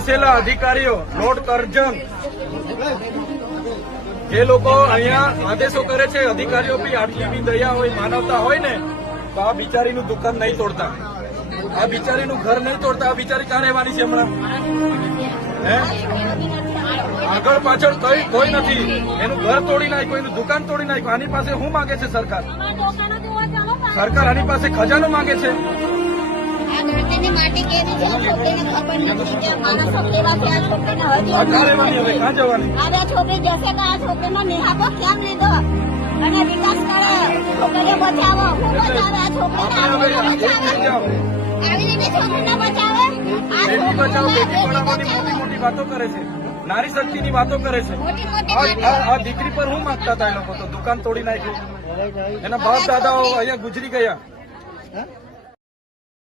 બેસેલા અધિકારીઓ નોટ કરજણ. જે લોકો અહીંયા આદેશો કરે છે અધિકારીઓ બી આટલી બી દયા હોય માનવતા હોય ને તો આ બિચારીનું દુકાન નહીં તોડતા. આ બિચારીનું ઘર નહીં તોડતા આ બિચારી ક્યાં રહેવાની છે હમણાં? હે? આગળ પાછળ કઈ કોઈ નથી. એનું ઘર તોડી નાખ્યું એનું દુકાન તોડી નાખ્યું. આની પાસે શું માંગે છે સરકાર? સરકાર આની પાસે ખજાનો માંગે છે. કેવી છે? છોકરીને ખબર નથી કે માણસો કેવા છે? આ છોકરીને હજી આ ક્યાં રહેવાની હવે ક્યાં જવાની? હવે આ છોકરી જશે તો આ છોકરીનો નિહાકો કેમ લીધો? અને વિકાસ કરે છોકરીઓ બચાવો હું બચાવે આ છોકરીને બચાવે? આવી. રીતે છોકરીને બચાવે? આ બેટી બચાવો બેટી છોકરીને પઢાવોની મોટી વાતો કરે છે. નારી શક્તિની વાતો કરે છે. મોટી મોટી આ આ- આ દીકરી પર હું માંગતા હતા એ લોકો તો? દુકાન તોડી નાખ્યું. એના બાપ દાદાઓ અહીંયા ગુજરી ગયા.